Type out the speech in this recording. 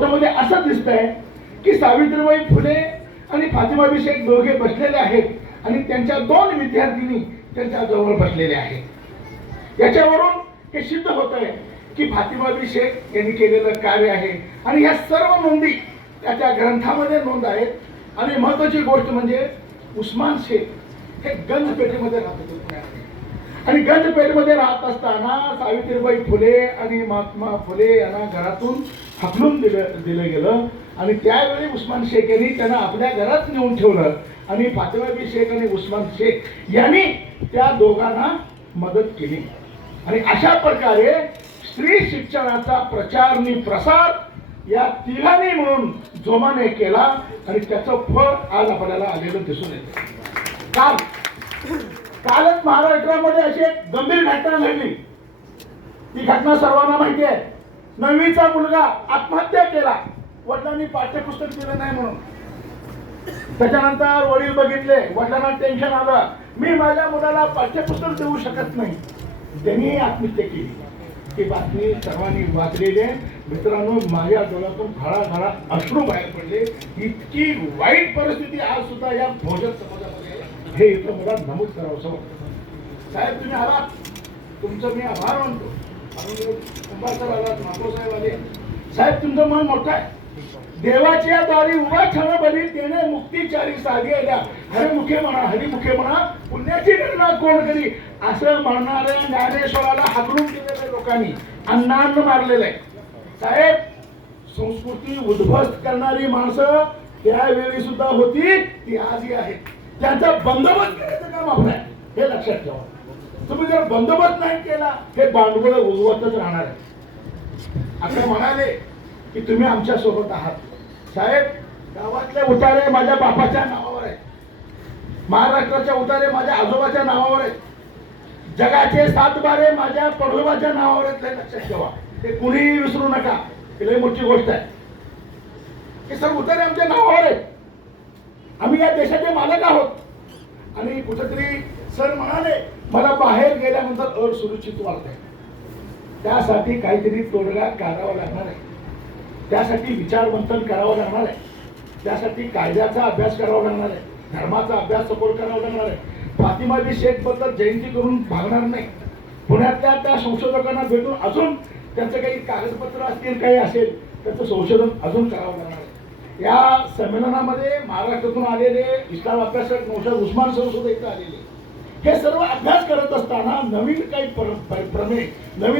फोटोमध्ये असं दिसतंय की सावित्रीबाई फुले आणि फातिमाबी शेख दोघे बसलेले आहेत आणि त्यांच्या दोन विद्यार्थिनी त्यांच्या जवळ बसलेले आहेत. याच्यावरून हे सिद्ध होत आहे की फातिमाबी शेख यांनी केलेलं कार्य आहे. आणि ह्या सर्व नोंदी त्याच्या ग्रंथामध्ये नोंद आहेत. आणि महत्वाची गोष्ट म्हणजे उस्मान शेख हे गंजपेठेमध्ये राहत होते आणि गंजपेठमध्ये राहत असताना सावित्रीबाई फुले आणि महात्मा फुले यांना घरातून हकलून दिलं दिलं गेलं. आणि त्यावेळी उस्मान शेख यांनी त्यांना आपल्या घरात नेऊन ठेवलं. आणि फातिमाबी शेख आणि उस्मान शेख यांनी त्या दोघांना मदत केली. आणि अशा प्रकारे स्त्री शिक्षणाचा प्रचार आणि प्रसार या तिघांनी म्हणून जोमाने केला. आणि त्याचं फळ आज आपल्याला आलेलं दिसून येतं. काल कालच महाराष्ट्रामध्ये अशी एक गंभीर घटना घडली. ती घटना सर्वांना माहिती आहे. नववीचा मुलगा आत्महत्या केला. वडिलांनी पाठ्यपुस्तक दिलं नाही म्हणून. त्याच्यानंतर वडील बघितले. वडिलांना टेन्शन आलं. मी माझ्या मुलाला पाठ्यपुस्तक देऊ शकत नाही. त्यांनी आत्महत्या केली. ती बातमी सर्वांनी वाचलेली आहे. मित्रांनो माझ्या डोळ्यातून घळा अश्रू बाहेर पडले. इतकी वाईट परिस्थिती आज सुद्धा या भोजन समाजामध्ये हे इथं मला नमूद करावं असं वाटतं. साहेब तुम्ही आलात तुमचं मी आभार मानतो. आणि आलात माधव आले. साहेब तुमचं मन मोठं आहे. देवाच्या दारी उभा छान बरी त्याने मुक्तीचारी सागेल्या हरिमुखे म्हणा हरिमुखे म्हणा पुण्याची गणना कोण करी? असं म्हणणाऱ्या ज्ञानेश्वराला हाकलून दिलेल्या लोकांनी अन्नान्न मारलेलं आहे. साहेब संस्कृती उद्ध्वस्त करणारी माणसं त्यावेळी सुद्धा होती ती आजही आहेत. त्यांचा बंदोबस्त करायचं काम आपलं आहे. हे लक्षात ठेवा. तुम्ही जर बंदोबस्त नाही केला हे भांडवल उजवतच राहणार आहे. असं म्हणाले की तुम्ही आमच्यासोबत आहात. साहेब गावातले उतारे माझ्या बापाच्या नावावर आहेत. महाराष्ट्राच्या उतारे माझ्या आजोबाच्या नावावर आहेत. जगाचे सात बारे माझ्या पडोबाच्या नावावर आहेत. हे लक्षात ठेवा. हे कुणीही विसरू नका. ही मोठी गोष्ट आहे. हे सर उतारे आमच्या नावावर आहेत. आम्ही या देशाचे मालक आहोत. आणि कुठेतरी सर म्हणाले मला बाहेर गेल्यानंतर असुरक्षित वाढते. त्यासाठी काहीतरी तोडगा काढावा लागणार आहे. त्यासाठी विचारमंथन करावं लागणार आहे. त्यासाठी कायद्याचा अभ्यास करावा लागणार आहे. धर्माचा अभ्यास सपोर्ट करावा लागणार आहे. फातिमाजी शेखबद्दल जयंती करून भागणार नाही. पुण्यातल्या त्या संशोधकांना भेटून अजून त्यांचं काही कागदपत्र असतील काही असेल त्याचं संशोधन अजून करावं लागणार या संमेलनामध्ये महाराष्ट्रातून आलेले इस्लाम अभ्यासक नौशाद उस्मान सर सुद्धा इथं आलेले. हे सर्व अभ्यास करत असताना नवीन काही प्रमेय नवीन